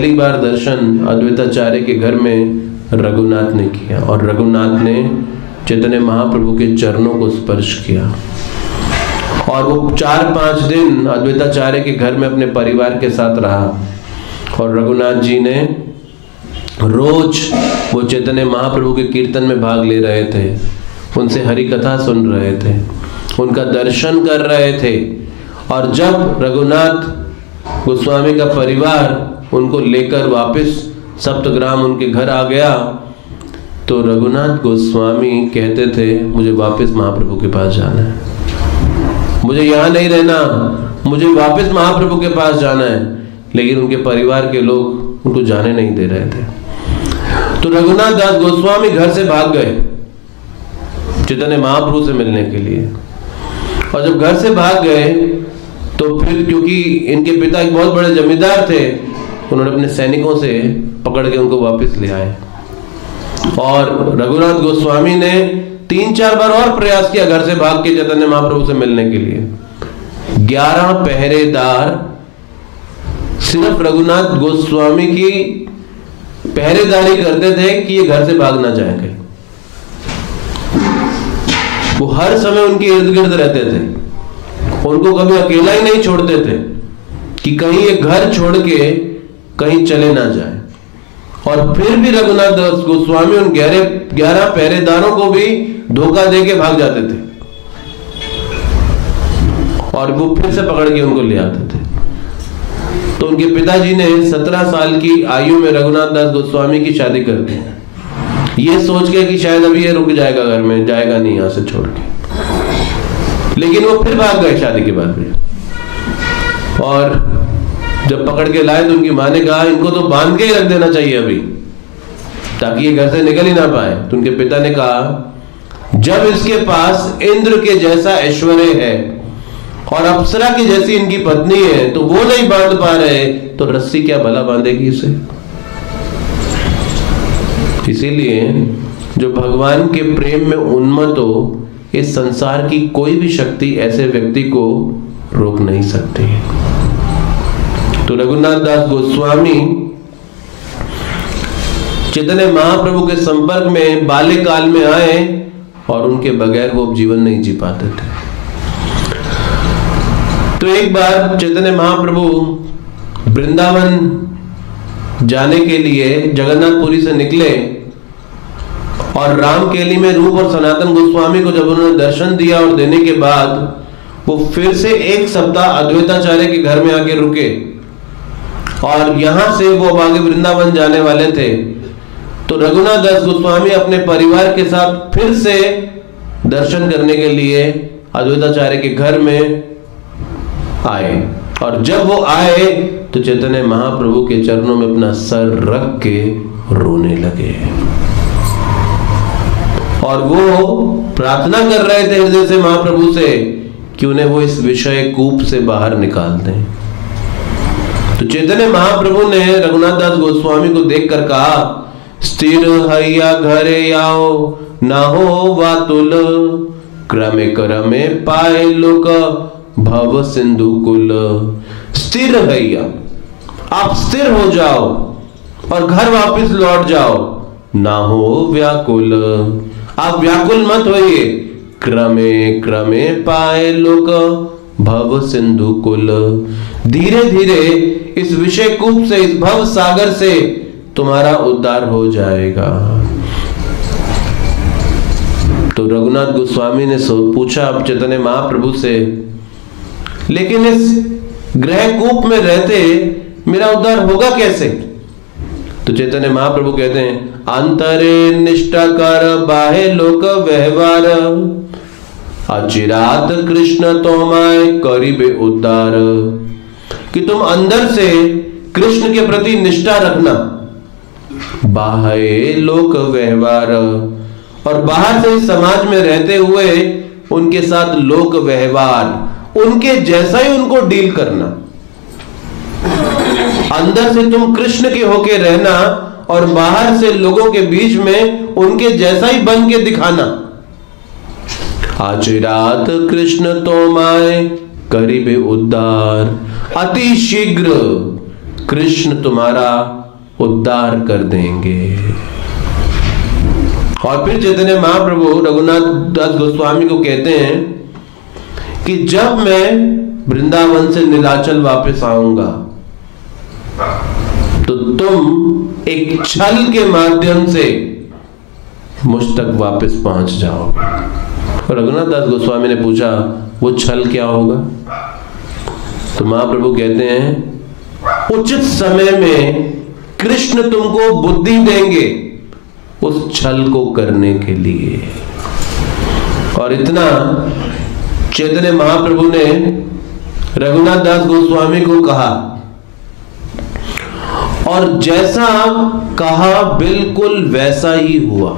पहली बार दर्शन अद्वैताचार्य के घर में रघुनाथ ने किया और रघुनाथ ने चैतन्य महाप्रभु के चरणों को स्पर्श किया। और वो 4-5 दिन अद्वैताचार्य के घर में अपने परिवार के साथ रहा और रघुनाथ जी ने रोज वो चैतन्य महाप्रभु के कीर्तन में भाग ले रहे थे, उनसे हरि कथा सुन रहे थे, उनका दर्शन कर रहे थे। और जब रघुनाथ गोस्वामी का परिवार उनको लेकर वापस सप्तग्राम उनके घर आ गया तो रघुनाथ गोस्वामी कहते थे मुझे वापस महाप्रभु के पास जाना है, मुझे यहाँ नहीं रहना, मुझे वापस महाप्रभु के पास जाना है। लेकिन उनके परिवार के लोग उनको जाने नहीं दे रहे थे। तो रघुनाथ दास गोस्वामी घर से भाग गए चैतन्य महाप्रभु से मिलने के लिए। और जब घर से भाग गए तो फिर क्योंकि इनके पिता एक बहुत बड़े जमींदार थे, उन्होंने अपने सैनिकों से पकड़ के उनको वापस ले आए। और रघुनाथ गोस्वामी ने 3-4 बार और प्रयास किया घर से भाग के चैतन्य महाप्रभु से मिलने के लिए। 11 पहरेदार सिर्फ रघुनाथ गोस्वामी की पहरेदारी करते थे कि ये घर से भाग ना जाए कहीं। वो हर समय उनके इर्द गिर्द रहते थे, उनको कभी अकेला ही नहीं छोड़ते थे कि कहीं ये घर छोड़ के कहीं चले ना जाए। और फिर भी रघुनाथ दास गोस्वामी उन 11 पहरेदारों को भी धोखा देके भाग जाते थे और वो फिर से पकड़ के उनको ले आते थे। तो उनके पिताजी ने 17 साल की आयु में रघुनाथ दास गोस्वामी की शादी कर दी, ये सोच के कि शायद अभी ये रुक जाएगा, घर में जाएगा नहीं यहाँ से छोड़ के। लेकिन वो फिर भाग गए शादी के बाद भी। और जब पकड़ के लाए तो उनकी माँ ने कहा इनको तो बांध के ही रख देना चाहिए अभी, ताकि ये घर से निकल ही ना पाए। तो उनके पिता ने कहा जब इसके पास इंद्र के जैसा ऐश्वर्य है और अप्सरा की जैसी इनकी पत्नी है तो वो नहीं बांध पा रहे तो रस्सी क्या भला बांधेगी इसे। इसीलिए जो भगवान के प्रेम में उन्मत्त हो, इस संसार की कोई भी शक्ति ऐसे व्यक्ति को रोक नहीं सकती। तो रघुनाथ दास गोस्वामी चैतन्य महाप्रभु के संपर्क में बाल्यकाल में आए और उनके बगैर वो जीवन नहीं जी पाते थे। तो एक बार चैतन्य महाप्रभु वृंदावन जाने के लिए जगन्नाथपुरी से निकले और रामकेली में रूप और सनातन गोस्वामी को जब उन्होंने दर्शन दिया और देने के बाद वो फिर से 1 सप्ताह अद्वैताचार्य के घर में आके रुके और यहां से वो अब आगे वृंदावन जाने वाले थे। तो रघुनाथ दास गोस्वामी अपने परिवार के साथ फिर से दर्शन करने के लिए अद्वैताचार्य के घर में आए। और जब वो आए तो चैतन्य महाप्रभु के चरणों में अपना सर रख के रोने लगे और वो प्रार्थना कर रहे थे हृदय से महाप्रभु से कि उन्हें वो इस विषय कूप से बाहर निकाल दें। तो चैतन्य महाप्रभु ने रघुनाथ दास गोस्वामी को देखकर कहा स्थिर हैया घरे आओ ना हो वातुल क्रमे क्रमे पाए लोक भव सिंधु कुल। स्थिर हैया, आप स्थिर हो जाओ और घर वापस लौट जाओ। ना हो व्याकुल, आप व्याकुल मत होइए। क्रमे क्रमे पाए लोक भव सिंधु कुल, धीरे धीरे इस विषय कूप से, इस भव सागर से तुम्हारा उद्धार हो जाएगा। तो रघुनाथ गोस्वामी ने पूछा अब चैतन्य महाप्रभु से, लेकिन इस ग्रह कूप में रहते मेरा उद्धार होगा कैसे? तो चैतन्य महाप्रभु कहते हैं अंतरे निष्ठा कर बाहे लोक व्यवहार अचिरात कृष्ण तोमाय करीबे उद्धार। कि तुम अंदर से कृष्ण के प्रति निष्ठा रखना, बाह्य लोक व्यवहार, और बाहर से इस समाज में रहते हुए उनके साथ लोक व्यवहार, उनके जैसा ही उनको डील करना। अंदर से तुम कृष्ण के होके रहना और बाहर से लोगों के बीच में उनके जैसा ही बन के दिखाना। आचिरात कृष्ण तोमाय करीबे उद्धार, अति शीघ्र कृष्ण तुम्हारा उद्धार कर देंगे। और फिर चैतन्य महाप्रभु रघुनाथ दास गोस्वामी को कहते हैं कि जब मैं वृंदावन से नीलाचल वापस आऊंगा तो तुम एक छल के माध्यम से मुझ तक वापस पहुंच जाओगे। और रघुनाथ दास गोस्वामी ने पूछा, वो छल क्या होगा? तो महाप्रभु कहते हैं, उचित समय में कृष्ण तुमको बुद्धि देंगे उस छल को करने के लिए। और इतना चैतन्य महाप्रभु ने रघुनाथ दास गोस्वामी को कहा, और जैसा कहा बिल्कुल वैसा ही हुआ।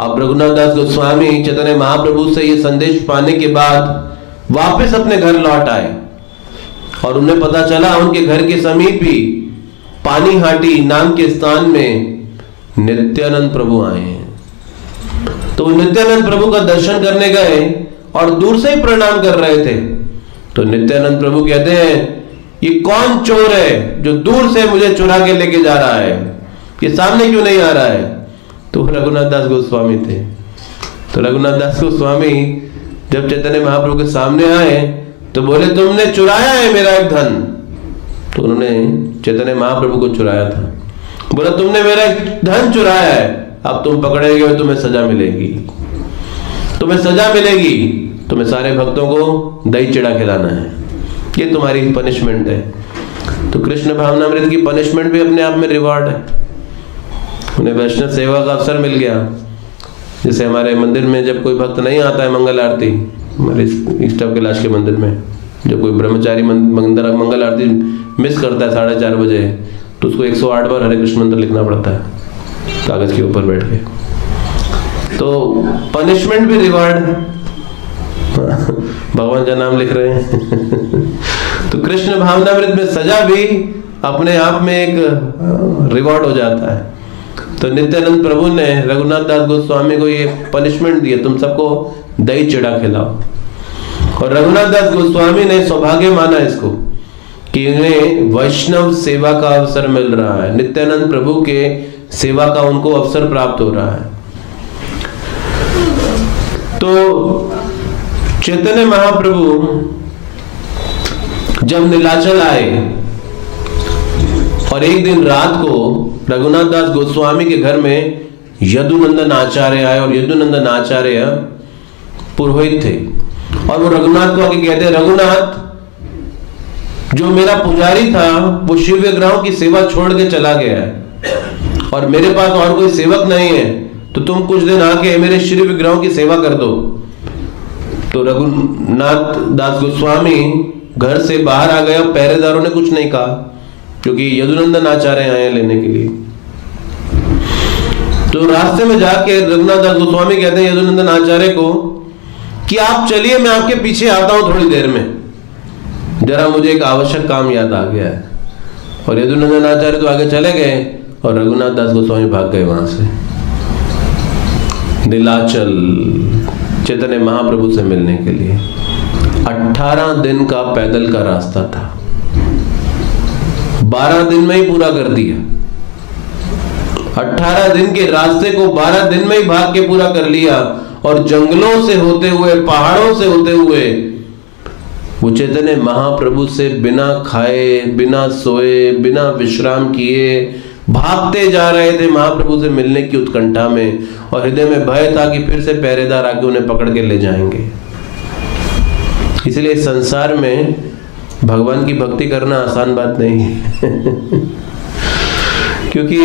अब रघुनाथ दास गोस्वामी चैतन्य महाप्रभु से ये संदेश पाने के बाद वापस अपने घर लौट आए और उन्हें पता चला उनके घर के समीप ही पानीहाटी नाम के स्थान में नित्यानंद प्रभु आए हैं। तो नित्यानंद प्रभु का दर्शन करने गए और दूर से ही प्रणाम कर रहे थे। तो नित्यानंद प्रभु कहते हैं, ये कौन चोर है जो दूर से मुझे चुरा के लेके जा रहा है? ये सामने क्यों नहीं आ रहा है? तो रघुनाथ दास गोस्वामी थे। तो रघुनाथ दास गोस्वामी जब चैतन्य महाप्रभु के सामने आए तो बोले, तुमने चुराया है मेरा एक धन। तो उन्होंने चैतन्य महाप्रभु को चुराया था। बोला, तुमने मेरा एक धन चुराया है, अब तुम पकड़े गए, तुम्हें सजा मिलेगी, तुम्हें सजा मिलेगी, तुम्हें सारे भक्तों को दही चिड़ा खिलाना है, ये तुम्हारी पनिशमेंट है। तो कृष्ण भावनामृत की पनिशमेंट भी अपने आप में रिवॉर्ड है। उन्हें वैष्णव सेवा का अवसर मिल गया। जैसे हमारे मंदिर में जब कोई भक्त नहीं आता है मंगल आरती, हमारे ईष्टव कैलाश के मंदिर में जब कोई ब्रह्मचारी मंगल आरती मिस करता है 4:30 बजे, तो उसको 108 बार हरे कृष्ण मंत्र लिखना पड़ता है कागज के ऊपर बैठ के। तो पनिशमेंट भी रिवार्ड है, भगवान का नाम लिख रहे हैं। तो कृष्ण भावनामृत में सजा भी अपने आप में एक रिवॉर्ड हो जाता है। तो नित्यानंद प्रभु ने रघुनाथ दास गोस्वामी को ये पनिशमेंट दिया, तुम सबको दही चिड़ा खिलाओ। और रघुनाथ दास गोस्वामी ने सौभाग्य माना इसको कि इन्हें वैष्णव सेवा का अवसर मिल रहा है, नित्यानंद प्रभु के सेवा का उनको अवसर प्राप्त हो रहा है। तो चैतन्य महाप्रभु जब नीलाचल आए और एक दिन रात को रघुनाथ दास गोस्वामी के घर में यदुनंदन आचार्य आए, और यदुनंदन आचार्य पुरोहित थे। और वो रघुनाथ को आके कहते, रघुनाथ, जो मेरा पुजारी था वो शिव विग्रहों की सेवा छोड़ के चला गया है और मेरे पास और कोई सेवक नहीं है, तो तुम कुछ दिन आके मेरे शिव विग्रहों की सेवा कर दो। तो रघुनाथ दास गोस्वामी घर से बाहर आ गए और पहरेदारों ने कुछ नहीं कहा, क्योंकि यदुनंदन आचार्य आए लेने के लिए। तो रास्ते में जाके रघुनाथ दास गोस्वामी कहते हैं यदुनंदन आचार्य को कि आप चलिए, मैं आपके पीछे आता हूं थोड़ी देर में, जरा मुझे एक आवश्यक काम याद आ गया है। और यदुनंदन आचार्य तो आगे चले गए और रघुनाथ दास गोस्वामी भाग गए वहां से नीलाचल चैतन्य महाप्रभु से मिलने के लिए। 18 दिन का पैदल का रास्ता था, 12 दिन में ही पूरा कर दिया। 18 दिन के रास्ते को 12 दिन में ही भाग के पूरा कर लिया। और जंगलों से होते हुए, पहाड़ों से होते हुए वो चैतन्य महाप्रभु से बिना खाए, बिना सोए, बिना विश्राम किए भागते जा रहे थे महाप्रभु से मिलने की उत्कंठा में। और हृदय में भय था कि फिर से पहरेदार आके उन्हें पकड़ के ले जाएंगे। इसलिए संसार में भगवान की भक्ति करना आसान बात नहीं है क्योंकि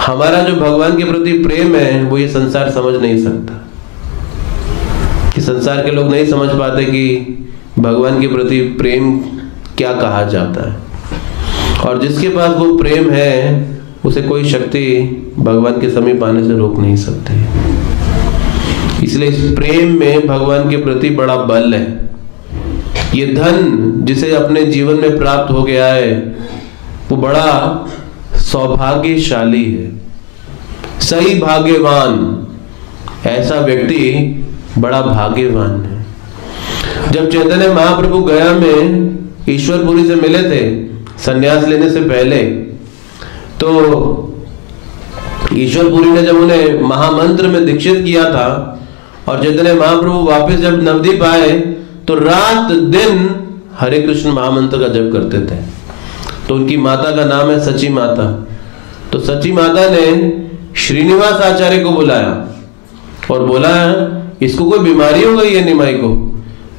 हमारा जो भगवान के प्रति प्रेम है वो ये संसार समझ नहीं सकता। कि संसार के लोग नहीं समझ पाते कि भगवान के प्रति प्रेम क्या कहा जाता है। और जिसके पास वो प्रेम है उसे कोई शक्ति भगवान के समीप आने से रोक नहीं सकती। इसलिए इस प्रेम में भगवान के प्रति बड़ा बल है। ये धन जिसे अपने जीवन में प्राप्त हो गया है वो बड़ा सौभाग्यशाली है, सही भाग्यवान। ऐसा व्यक्ति बड़ा भाग्यवान है। जब चैतन्य महाप्रभु गया में ईश्वरपुरी से मिले थे संन्यास लेने से पहले। तो ईश्वरपुरी ने जब उन्हें महामंत्र में दीक्षित किया था और चैतन्य महाप्रभु वापस जब नवद्वीप आए तो रात दिन हरे कृष्ण महामंत्र का जप करते थे। तो उनकी माता का नाम है सची माता। तो सची माता ने श्रीनिवास आचार्य को बुलाया और बोला, इसको कोई बीमारी हो गई है निमाई को,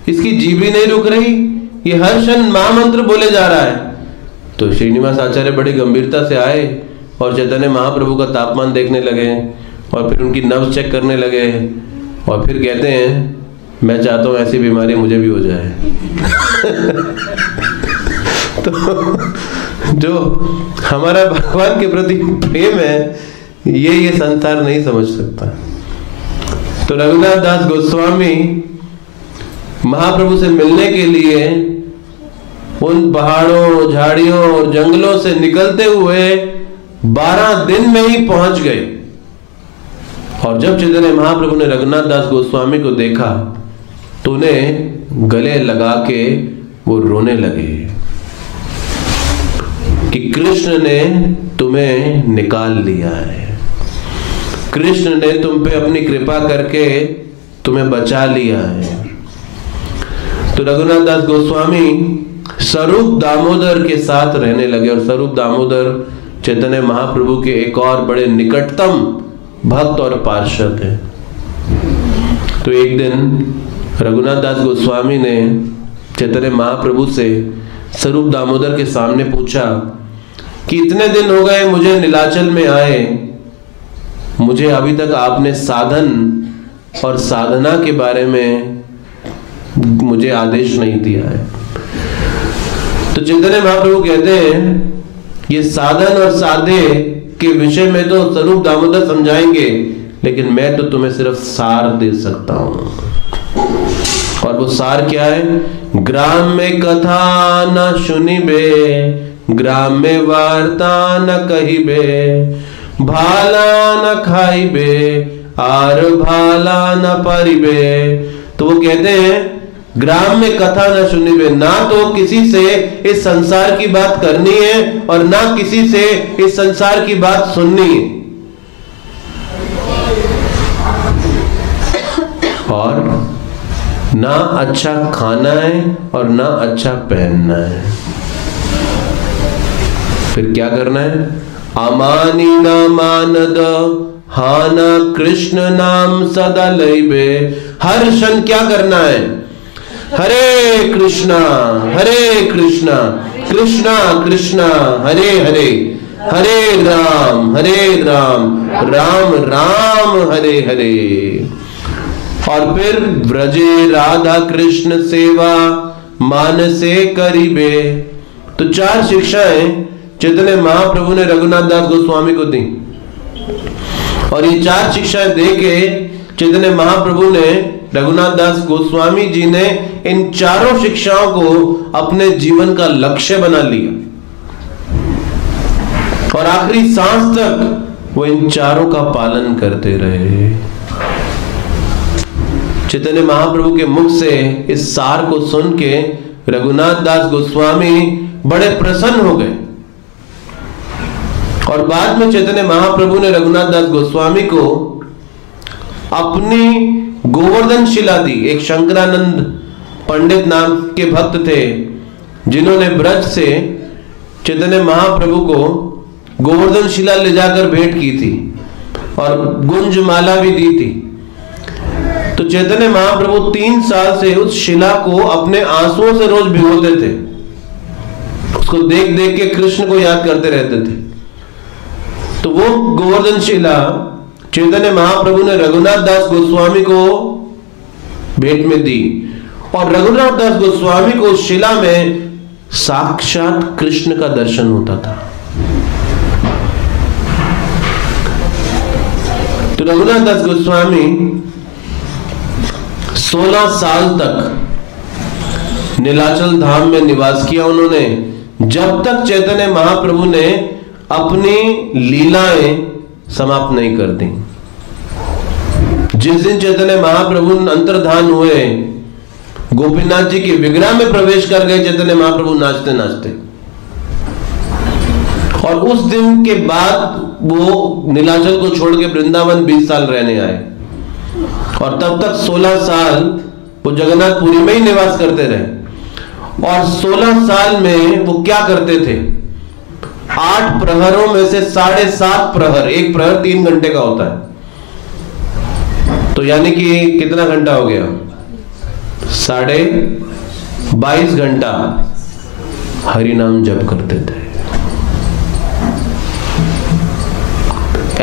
इसकी जीभ ही नहीं रुक रही, ये हर क्षण महामंत्र बोले जा रहा है। तो श्रीनिवास आचार्य बड़ी गंभीरता से आए और चैतन्य महाप्रभु का तापमान देखने लगे और फिर उनकी नब्ज चेक करने लगे और फिर कहते हैं, मैं चाहता हूं ऐसी बीमारी मुझे भी हो जाए। तो जो हमारा भगवान के प्रति प्रेम है ये संसार नहीं समझ सकता। तो रघुनाथ दास गोस्वामी महाप्रभु से मिलने के लिए उन पहाड़ों, झाड़ियों और जंगलों से निकलते हुए 12 दिन में ही पहुंच गए। और जब चैतन्य महाप्रभु ने रघुनाथ दास गोस्वामी को देखा तो उन्हें गले लगा के वो रोने लगे कि कृष्ण ने तुम्हें निकाल लिया है, कृष्ण ने तुम पे अपनी कृपा करके तुम्हें बचा लिया है। तो रघुनाथ दास गोस्वामी स्वरूप दामोदर के साथ रहने लगे और स्वरूप दामोदर चैतन्य महाप्रभु के एक और बड़े निकटतम भक्त और पार्षद हैं। तो एक दिन रघुनाथ दास गोस्वामी ने चैतन्य महाप्रभु से स्वरूप दामोदर के सामने पूछा कि इतने दिन हो गए मुझे नीलाचल में आए, मुझे अभी तक आपने साधन और साधना के बारे में मुझे आदेश नहीं दिया है। तो चैतन्य महाप्रभु कहते हैं, ये साधन और साधे के विषय में तो स्वरूप दामोदर समझाएंगे, लेकिन मैं तो तुम्हें सिर्फ सार दे सकता हूं। और वो सार क्या है? ग्राम में कथा न सुनिबे, ग्राम में वार्ता न कहिबे, भाला न खाइबे आर भाला न परिबे। तो वो कहते हैं ग्राम में कथा न सुनिबे, ना तो किसी से इस संसार की बात करनी है और ना किसी से इस संसार की बात सुननी है। और ना अच्छा खाना है और ना अच्छा पहनना है। फिर क्या करना है? अमानी न मानद हाना कृष्ण नाम सदा लइबे। हर क्षण क्या करना है? हरे कृष्णा कृष्णा कृष्णा हरे हरे, हरे राम राम राम हरे हरे। और फिर व्रजे राधा कृष्ण सेवा मानसे करीबे। तो 4 शिक्षाएं चैतन्य महाप्रभु ने रघुनाथ दास गोस्वामी को दी और ये 4 शिक्षाएं देके चैतन्य महाप्रभु ने, रघुनाथ दास गोस्वामी जी ने इन 4 शिक्षाओं को अपने जीवन का लक्ष्य बना लिया और आखिरी सांस तक वो इन 4 का पालन करते रहे। चैतन्य महाप्रभु के मुख से इस सार को सुन के रघुनाथ दास गोस्वामी बड़े प्रसन्न हो गए और बाद में चैतन्य महाप्रभु ने रघुनाथ दास गोस्वामी को अपनी गोवर्धन शिला दी। एक शंकरानंद पंडित नाम के भक्त थे जिन्होंने ब्रज से चैतन्य महाप्रभु को गोवर्धन शिला ले जाकर भेंट की थी और गुंज माला भी दी थी। तो चैतन्य महाप्रभु 3 साल से उस शिला को अपने आंसुओं से रोज भिगोते थे, उसको देख देख के कृष्ण को याद करते रहते थे। तो वो गोवर्धन शिला चैतन्य महाप्रभु ने रघुनाथ दास गोस्वामी को भेंट में दी और रघुनाथ दास गोस्वामी को उस शिला में साक्षात कृष्ण का दर्शन होता था। तो रघुनाथ दास गोस्वामी 16 साल तक नीलाचल धाम में निवास किया उन्होंने, जब तक चैतन्य महाप्रभु ने अपनी लीलाएं समाप्त नहीं कर दी। जिस दिन चैतन्य महाप्रभु अंतर्धान हुए, गोपीनाथ जी के विग्रह में प्रवेश कर गए चैतन्य महाप्रभु नाचते नाचते। और उस दिन के बाद वो नीलाचल को छोड़ के वृंदावन 20 साल रहने आए, और तब तक 16 साल वो जगन्नाथपुरी में ही निवास करते रहे। और 16 साल में वो क्या करते थे? 8 प्रहरों में से 7.5 प्रहर, एक प्रहर 3 घंटे का होता है, तो यानी कि कितना घंटा हो गया? 22.5 घंटा हरि नाम जप करते थे।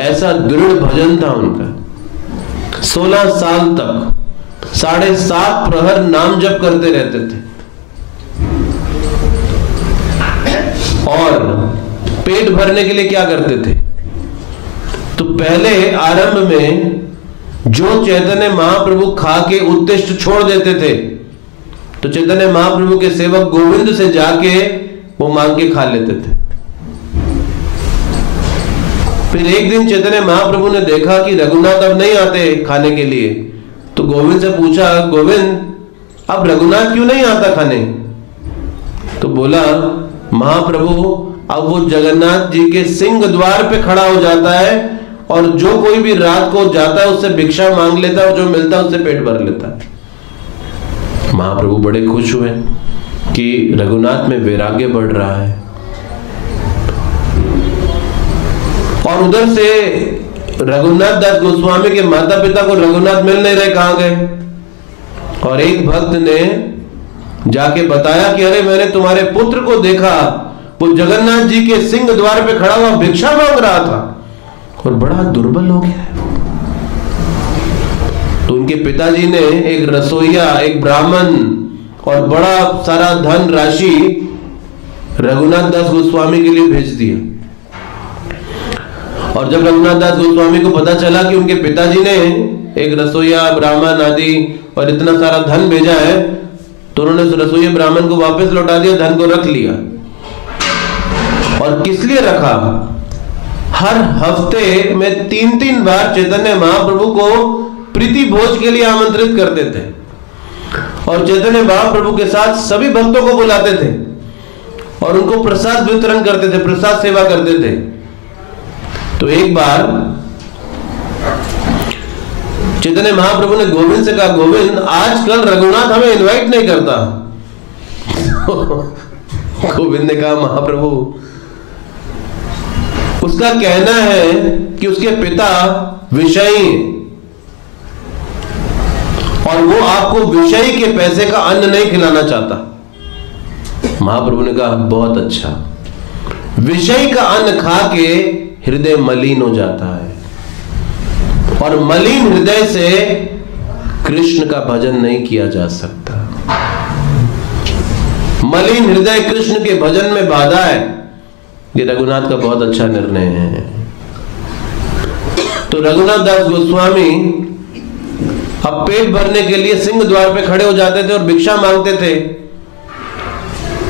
ऐसा दृढ़ भजन था उनका। 16 साल तक 7.5 प्रहर नाम जप करते रहते थे। और पेट भरने के लिए क्या करते थे? तो पहले आरंभ में जो चैतन्य महाप्रभु खा के उत्तिष्ठ छोड़ देते थे, तो चैतन्य महाप्रभु के सेवक गोविंद से जाके वो मांग के खा लेते थे। फिर एक दिन चैतन्य महाप्रभु ने देखा कि रघुनाथ अब नहीं आते खाने के लिए, तो गोविंद से पूछा, गोविंद अब रघुनाथ क्यों नहीं आता खाने? तो बोला, महाप्रभु अब वो जगन्नाथ जी के सिंह द्वार पे खड़ा हो जाता है, और जो कोई भी रात को जाता है उससे भिक्षा मांग लेता है, और जो मिलता है उससे पेट भर लेता है। महाप्रभु बड़े खुश हुए कि रघुनाथ में वैराग्य बढ़ रहा है। और उधर से रघुनाथ दास गोस्वामी के माता पिता को रघुनाथ मिल नहीं रहे, कहां गए? और एक भक्त ने जाके बताया कि अरे मैंने तुम्हारे पुत्र को देखा, वो जगन्नाथ जी के सिंह द्वार पे खड़ा हुआ भिक्षा मांग रहा था, और बड़ा दुर्बल हो गया है। तो उनके पिताजी ने एक रसोइया, एक ब्राह्मण और बड़ा सारा धन राशि रघुनाथ दास गोस्वामी के लिए भेज दिया। और जब रघुनाथ दास गोस्वामी को पता चला कि उनके पिताजी ने एक रसोइया, ब्राह्मण आदि और इतना सारा धन भेजा है, तो उन्होंने उस रसोइया ब्राह्मण को वापस लौटा दिया, धन को रख लिया। और किस लिए रखा? हर हफ्ते में 3-3 बार चैतन्य महाप्रभु को प्रीति भोज के लिए आमंत्रित करते थे, और चैतन्य महाप्रभु के साथ सभी भक्तों को बुलाते थे और उनको प्रसाद वितरण करते थे, प्रसाद सेवा करते थे। तो एक बार चैतन्य महाप्रभु ने गोविंद से कहा, गोविंद आजकल रघुनाथ हमें इनवाइट नहीं करता। गोविंद ने कहा, महाप्रभु उसका कहना है कि उसके पिता विषयी और वो आपको विषयी के पैसे का अन्न नहीं खिलाना चाहता। महाप्रभु ने कहा, बहुत अच्छा। विषयी का अन्न खा के हृदय मलिन हो जाता है, और मलिन हृदय से कृष्ण का भजन नहीं किया जा सकता। मलिन हृदय कृष्ण के भजन में बाधा है। ये रघुनाथ का बहुत अच्छा निर्णय है। तो रघुनाथ दास गोस्वामी अब पेट भरने के लिए सिंह द्वार पे खड़े हो जाते थे और भिक्षा मांगते थे,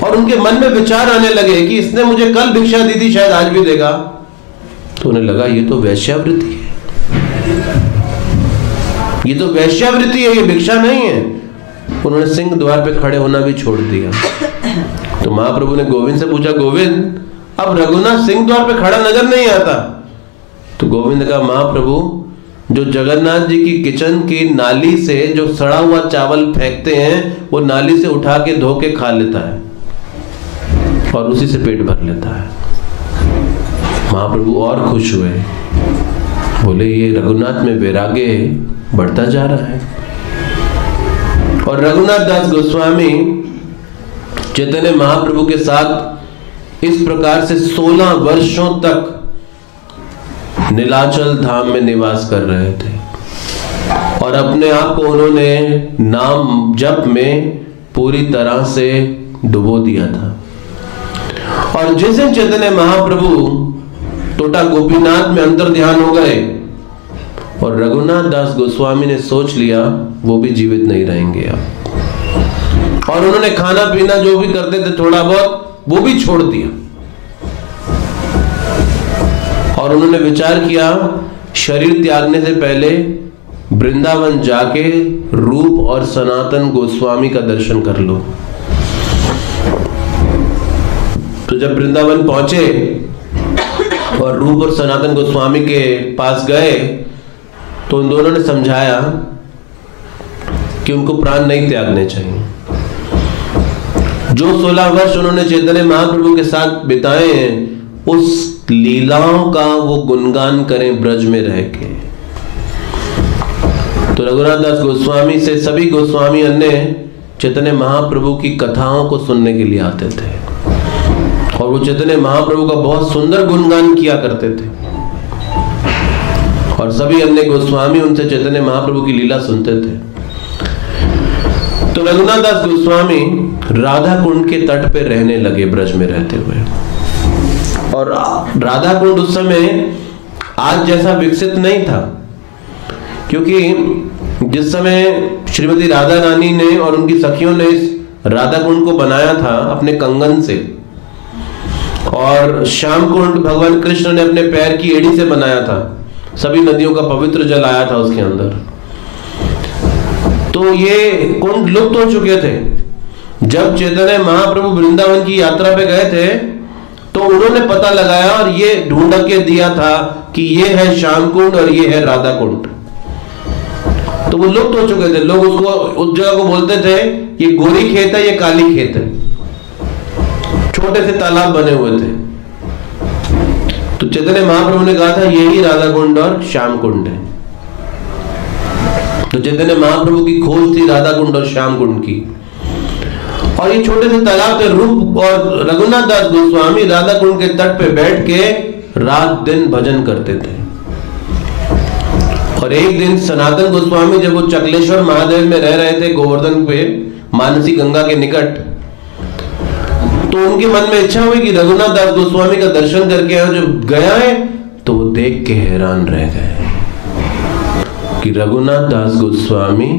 और उनके मन में विचार आने लगे कि इसने मुझे कल भिक्षा दी थी, शायद आज भी देगा। तो उन्हें लगा ये तो वेश्यावृत्ति है, ये तो वेश्यावृत्ति है, ये भिक्षा नहीं है। उन्होंने सिंह द्वार पे खड़े होना भी छोड़ दिया। तो महाप्रभु ने गोविंद से पूछा, गोविंद अब रघुनाथ सिंह द्वार पे खड़ा नजर नहीं आता। तो गोविंद का, महाप्रभु जो जगन्नाथ जी की किचन की नाली से जो सड़ा हुआ चावल फेंकते हैं, वो नाली से उठा के धो के खा लेता है और उसी से पेट भर लेता है। महाप्रभु और खुश हुए, बोले ये रघुनाथ में वैराग्य बढ़ता जा रहा है। और रघुनाथ दास गोस्वामी चैतन्य महाप्रभु के साथ इस प्रकार से 16 वर्षों तक नीलाचल धाम में निवास कर रहे थे, और अपने आप को उन्होंने नाम जप में पूरी तरह से डुबो दिया था। और जिस दिन चैतन्य महाप्रभु टोटा गोपीनाथ में अंतर ध्यान हो गए, और रघुनाथ दास गोस्वामी ने सोच लिया वो भी जीवित नहीं रहेंगे अब, और उन्होंने खाना पीना जो भी करते थे थोड़ा बहुत वो भी छोड़ दिया। और उन्होंने विचार किया शरीर त्यागने से पहले वृंदावन जाके रूप और सनातन गोस्वामी का दर्शन कर लो। तो जब वृंदावन पहुंचे और रूप और सनातन गोस्वामी के पास गए तो उन दोनों ने समझाया कि उनको प्राण नहीं त्यागने चाहिए। जो 16 वर्ष उन्होंने चैतन्य महाप्रभु के साथ बिताए हैं उस लीलाओं का वो गुणगान करें ब्रज में रह के। तो रघुनाथ दास गोस्वामी से सभी गोस्वामी अन्य चैतन्य महाप्रभु की कथाओं को सुनने के लिए आते थे और वो चैतन्य महाप्रभु का बहुत सुंदर गुणगान किया करते थे और सभी अन्य गोस्वामी उनसे चैतन्य महाप्रभु की लीला सुनते थे। तो रघुनाथ दास गोस्वामी राधा कुंड के तट पे रहने लगे ब्रज में रहते हुए। और राधा कुंड उस समय आज जैसा विकसित नहीं था, क्योंकि जिस समय श्रीमती राधा रानी ने और उनकी सखियों ने इस राधा कुंड को बनाया था अपने कंगन से, और श्याम कुंड भगवान कृष्ण ने अपने पैर की एड़ी से बनाया था, सभी नदियों का पवित्र जल आया था उसके अंदर, तो ये कुंड लुप्त हो चुके थे। जब चैतन्य महाप्रभु वृंदावन की यात्रा पे गए थे तो उन्होंने पता लगाया और ये ढूंढ के दिया था कि ये है श्याम कुंड और ये है राधा कुंड। तो वो लुप्त हो चुके थे। लोग उसको उस जगह को बोलते थे ये गोरी खेत है, ये काली खेत है। छोटे से तालाब बने हुए थे। तो चैतन्य महाप्रभु ने कहा था यही राधा कुंड और श्याम कुंड है। तो चैतन्य महाप्रभु की खोज थी राधा कुंड और श्याम कुंड की। और ये छोटे से तालाब पे रूप और रघुनाथ दास गोस्वामी राधा कुंड के तट पे बैठ के रात दिन भजन करते थे। और एक दिन सनातन गोस्वामी जब वो चकलेश्वर महादेव में रह रहे थे गोवर्धन पे मानसी गंगा के निकट, तो उनके मन में इच्छा हुई कि रघुनाथ दास गोस्वामी का दर्शन करके आए। जब गया है तो वो देख के हैरान रह गए कि रघुनाथ दास गोस्वामी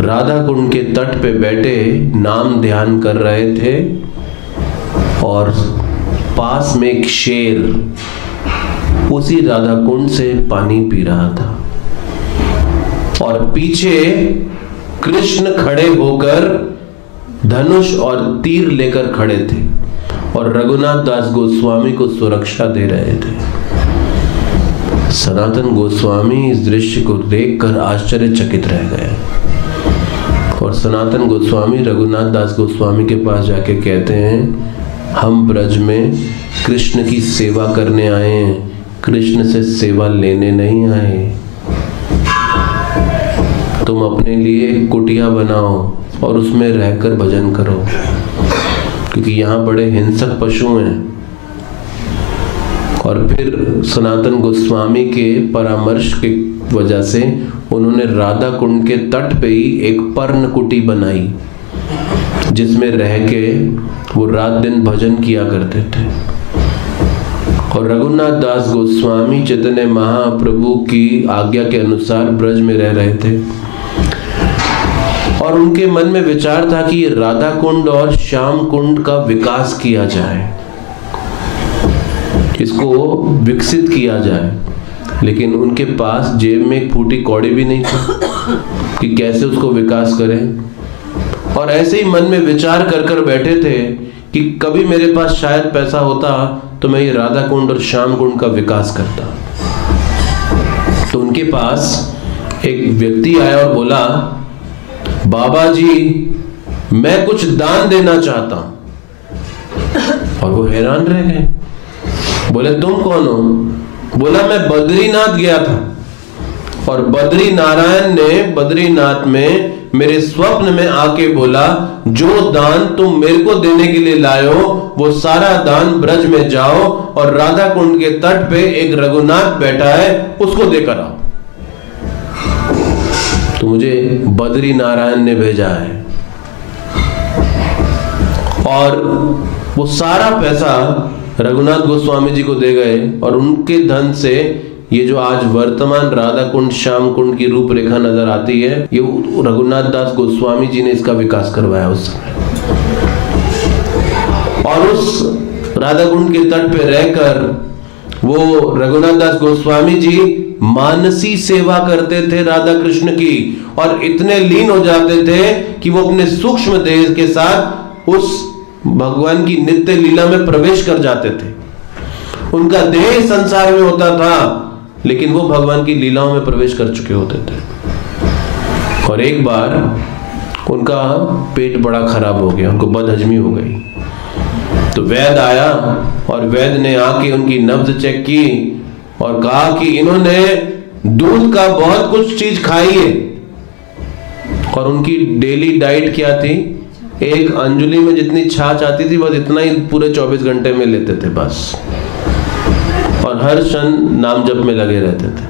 राधा कुंड के तट पे बैठे नाम ध्यान कर रहे थे और पास में एक शेर उसी राधा कुंड से पानी पी रहा था और पीछे कृष्ण खड़े होकर धनुष और तीर लेकर खड़े थे और रघुनाथ दास गोस्वामी को सुरक्षा दे रहे थे। सनातन गोस्वामी इस दृश्य को देखकर आश्चर्यचकित रह गए और सनातन गोस्वामी रघुनाथ दास गोस्वामी के पास जाके कहते हैं हम ब्रज में कृष्ण की सेवा करने आए हैं, कृष्ण से सेवा लेने नहीं आए। तुम अपने लिए कुटिया बनाओ और उसमें रहकर भजन करो, क्योंकि यहाँ बड़े हिंसक पशु हैं। और फिर सनातन गोस्वामी के परामर्श की वजह से उन्होंने राधा कुंड के तट पे ही एक पर्ण कुटी बनाई जिसमें रह के वो रात दिन भजन किया करते थे। और रघुनाथ दास गोस्वामी चैतन्य महाप्रभु की आज्ञा के अनुसार ब्रज में रह रहे थे और उनके मन में विचार था कि राधा कुंड और श्याम कुंड का विकास किया जाए, इसको विकसित किया जाए। लेकिन उनके पास जेब में एक फूटी कौड़ी भी नहीं थी कि कैसे उसको विकास करें। और ऐसे ही मन में विचार कर कर बैठे थे कि कभी मेरे पास शायद पैसा होता तो मैं ये राधा कुंड और श्याम कुंड का विकास करता। तो उनके पास एक व्यक्ति आया और बोला, बाबा जी मैं कुछ दान देना चाहता हूं। और वो हैरान रह गए, बोले तुम कौन हो? बोला मैं बद्रीनाथ गया था और बद्री नारायण ने बद्रीनाथ में मेरे स्वप्न में आके बोला जो दान तुम मेरे को देने के लिए लाए हो वो सारा दान ब्रज में जाओ और राधा कुंड के तट पे एक रघुनाथ बैठा है उसको देकर आओ। तो मुझे बद्री नारायण ने भेजा है और वो सारा पैसा रघुनाथ गोस्वामी जी को दे गए और उनके धन से ये जो आज वर्तमान राधा कुंड श्याम कुंड की रूपरेखा नजर आती है ये रघुनाथ दास गोस्वामी जी ने इसका विकास करवाया उस समय। और उस राधा कुंड के तट पे रहकर वो रघुनाथ दास गोस्वामी जी मानसी सेवा करते थे राधा कृष्ण की, और इतने लीन हो जाते थे कि वो अपने सूक्ष्म देह के साथ उस भगवान की नित्य लीला में प्रवेश कर जाते थे। उनका देह संसार में होता था, लेकिन वो भगवान की लीलाओं में प्रवेश कर चुके होते थे। और एक बार उनका पेट बड़ा खराब हो गया, उनको बदहजमी हो गई। तो वैद्य आया और वैद्य ने आके उनकी नब्ज चेक की और कहा कि इन्होंने दूध का बहुत कुछ चीज खाई है। और उनकी डेली डाइट क्या थी? एक अंजुली में जितनी छाछ आती थी बस इतना ही पूरे 24 घंटे में लेते थे बस, और हर क्षण नाम जप में लगे रहते थे।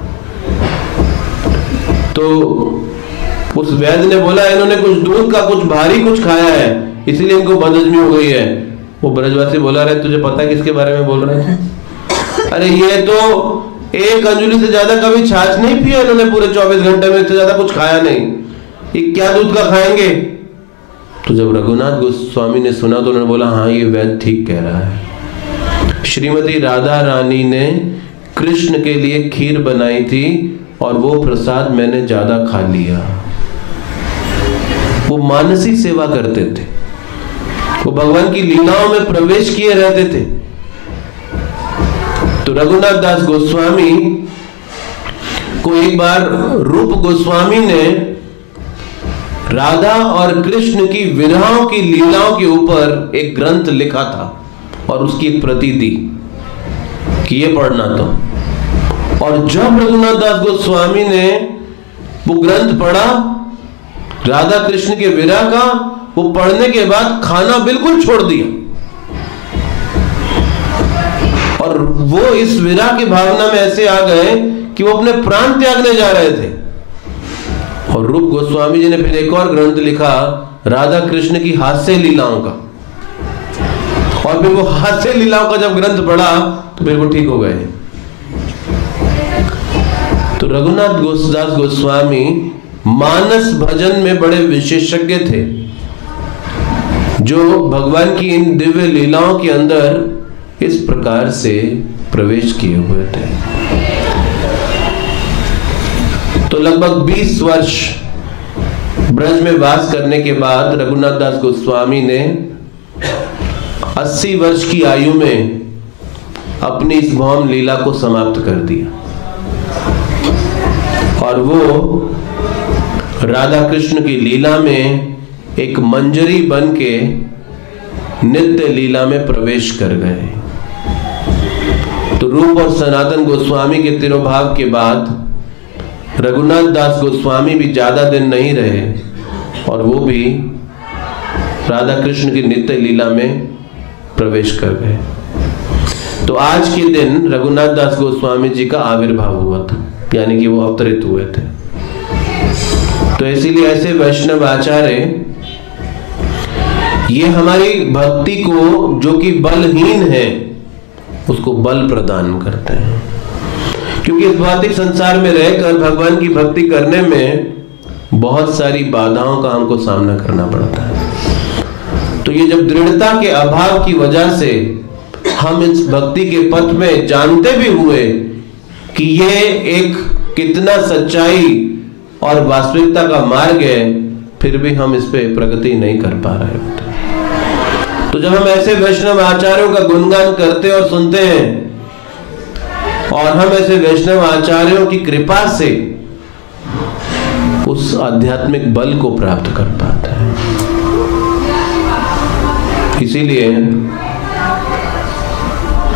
तो उस वैद्य ने बोला इन्होंने कुछ दूध का कुछ भारी कुछ खाया है, इसलिए इनको बदहजमी हो गई है। वो ब्रजवासी बोला रहे तुझे पता है किसके बारे में बोल रहे हैं? अरे ये तो एक अंजुली से ज्यादा कभी छाछ नहीं पिया इन्होंने पूरे 24 घंटे में, इससे ज्यादा कुछ खाया नहीं, ये क्या दूध का खाएंगे? तो जब रघुनाथ गोस्वामी ने सुना तो उन्होंने बोला हाँ ये वैद्य ठीक कह रहा है। श्रीमती राधा रानी ने कृष्ण के लिए खीर बनाई थी और वो प्रसाद मैंने ज्यादा खा लिया। वो मानसी सेवा करते थे, वो भगवान की लीलाओं में प्रवेश किए रहते थे। तो रघुनाथ दास गोस्वामी को एक बार रूप गोस्वामी ने राधा और कृष्ण की विरहों की लीलाओं के ऊपर एक ग्रंथ लिखा था और उसकी एक प्रति दी कि ये पढ़ना तो। और जब रघुनाथ दास गोस्वामी ने वो ग्रंथ पढ़ा राधा कृष्ण के विरह का, वो पढ़ने के बाद खाना बिल्कुल छोड़ दिया और वो इस विरह की भावना में ऐसे आ गए कि वो अपने प्राण त्यागने जा रहे थे। और रूप गोस्वामी जी ने फिर एक और ग्रंथ लिखा राधा कृष्ण की हास्य लीलाओं का, और फिर वो हास्य लीलाओं का जब ग्रंथ पढ़ा तो फिर वो ठीक हो गए। तो रघुनाथ दास गोस्वामी मानस भजन में बड़े विशेषज्ञ थे, जो भगवान की इन दिव्य लीलाओं के अंदर इस प्रकार से प्रवेश किए हुए थे। तो लगभग 20 वर्ष ब्रज में वास करने के बाद रघुनाथ दास गोस्वामी ने 80 वर्ष की आयु में अपनी इस भौम लीला को समाप्त कर दिया और वो राधा कृष्ण की लीला में एक मंजरी बन के नित्य लीला में प्रवेश कर गए। तो रूप और सनातन गोस्वामी के तिरोभाव के बाद रघुनाथ दास गोस्वामी भी ज्यादा दिन नहीं रहे और वो भी राधा कृष्ण की नित्य लीला में प्रवेश कर गए। तो आज के दिन रघुनाथ दास गोस्वामी जी का आविर्भाव हुआ था, यानी कि वो अवतरित हुए थे। तो इसीलिए ऐसे वैष्णव आचार्य ये हमारी भक्ति को, जो कि बलहीन है, उसको बल प्रदान करते हैं। क्योंकि इस भौतिक संसार में रहकर भगवान की भक्ति करने में बहुत सारी बाधाओं का हमको सामना करना पड़ता है। तो ये जब दृढ़ता के अभाव की वजह से हम इस भक्ति के पथ में जानते भी हुए कि ये एक कितना सच्चाई और वास्तविकता का मार्ग है, फिर भी हम इस पे प्रगति नहीं कर पा रहे होते। तो जब हम ऐसे वैष्णव आचार्यों का गुणगान करते और सुनते हैं और हम ऐसे वैष्णव आचार्यों की कृपा से उस आध्यात्मिक बल को प्राप्त कर पाते हैं। इसीलिए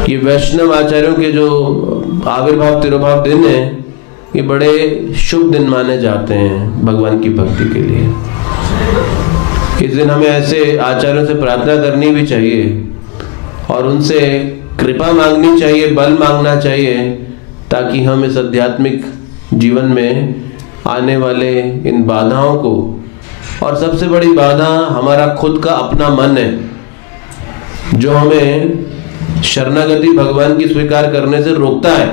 ये वैष्णव आचार्यों के जो आविर्भाव तिरोभाव दिन है, ये बड़े शुभ दिन माने जाते हैं भगवान की भक्ति के लिए। इस दिन हमें ऐसे आचार्यों से प्रार्थना करनी भी चाहिए और उनसे कृपा मांगनी चाहिए, बल मांगना चाहिए, ताकि हम इस आध्यात्मिक जीवन में आने वाले इन बाधाओं को, और सबसे बड़ी बाधा हमारा खुद का अपना मन है, जो हमें शरणागति भगवान की स्वीकार करने से रोकता है।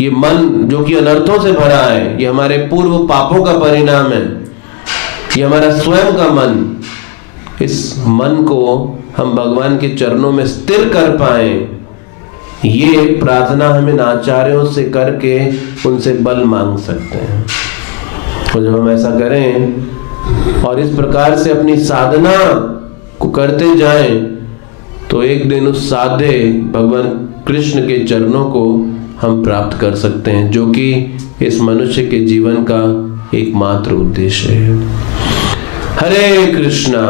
ये मन जो कि अनर्थों से भरा है, ये हमारे पूर्व पापों का परिणाम है, ये हमारा स्वयं का मन। इस मन को हम भगवान के चरणों में स्थिर कर पाए, ये प्रार्थना हम इन आचार्यों से करके उनसे बल मांग सकते हैं। और जब हम ऐसा करें और इस प्रकार से अपनी साधना को करते जाएं, तो एक दिन उस साधे भगवान कृष्ण के चरणों को हम प्राप्त कर सकते हैं, जो कि इस मनुष्य के जीवन का एकमात्र उद्देश्य है। हरे कृष्णा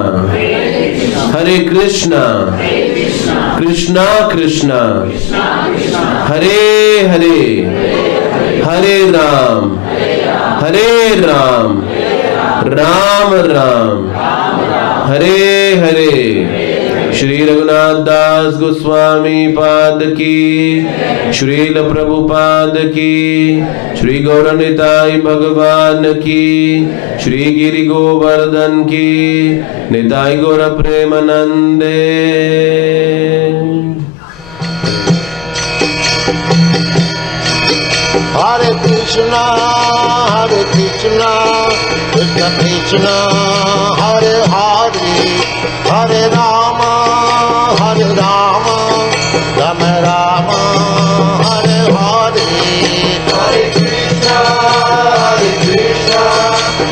हरे कृष्णा कृष्णा कृष्णा हरे हरे हरे राम राम राम हरे हरे। श्री रघुनाथ दास गोस्वामी पाद की, श्रील प्रभुपाद की, श्री गौरनिताई भगवान की, श्री गिरि गोवर्धन की, निताई गौर प्रेमानंदे। हरे कृष्णा कृष्ण कृष्ण हरे हरे, हरे राम राम राम हरे हरे। हरे कृष्ण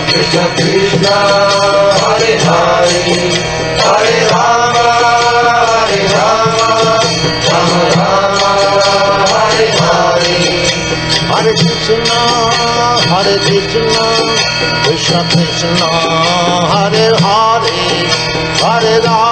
कृष्ण कृष्ण हरे हरे, हरे राम राम हरे हरे। हरे कृष्ण कृष्ण कृष्ण कृष्ण हरे हरे, हरे राम